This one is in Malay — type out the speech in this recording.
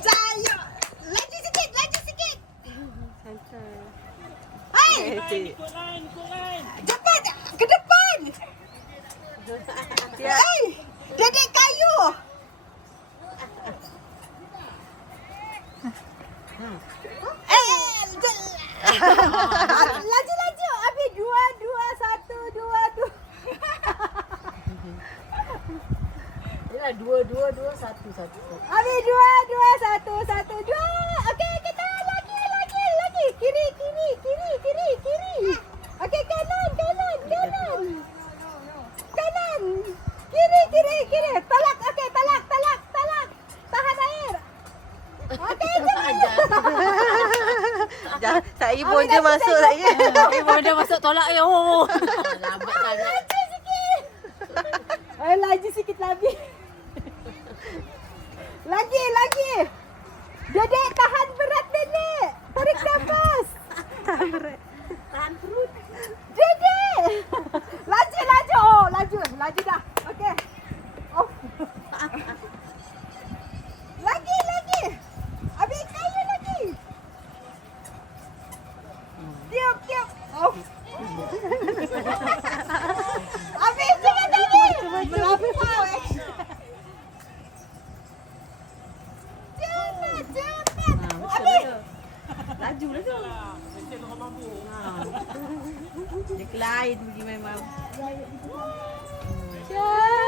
Jaya. Laju sikit, laju sikit. Hai. Cepat ke depan. Hai. Dedek kayu. Laju laju. Habis 2 1 2 2. Yalah 2 2 2 1 1. Habis 2 2 1 1 2. Okey kita lagi. Kiri. Okey kanan. Kanan. Kiri. Talak. Okey talak. Tahan air. Okey Jangan, tak ibu je masuk saya. Ibu dia masuk tolak je. Oh. Lambat sangat. laju sikit. Laju sikit lagi. Lagi. Dedek tahan berat dedek. Tarik nafas. Tak berat. Tahan perut. Dedek. Laju. Oh, laju dah. Okey. Oh. Lagi. Habis kayu lagi. Tiup. Oh. Habis cepat lagi. Melampau action. Cepat. Habis. Laju lah tu. Dia lain pergi main. Cepat.